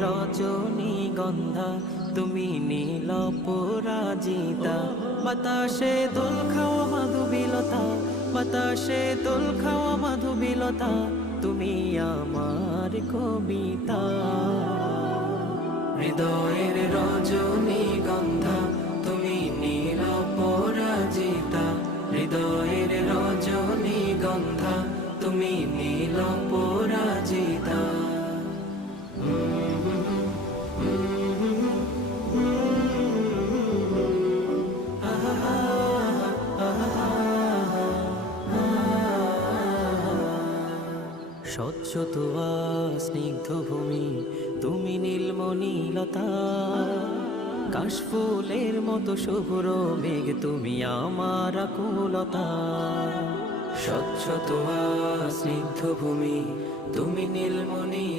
রজনীগন্ধা তুমি নীল পরাজিতা বাতাসে দোল খাওয়া মাধুবিলতা বাতাসে দোল খাওয়া মাধুবিলতা তুমি আমার কবিতা হৃদয়ের রজনীগন্ধা তুমি নীল পরাজিতা হৃদয়ের রজনীগন্ধা তুমি নীল পরাজিতা স্বচ্ছ তুয়া স্নিগ্ধ ভূমি তুমি নীলমণিলতা কাশফুলের মতো শুভ্র মেঘ তুমি আমার আকুলতা স্বচ্ছ তুয়া স্নিগ্ধ ভূমি তুমি নীলমণিলতা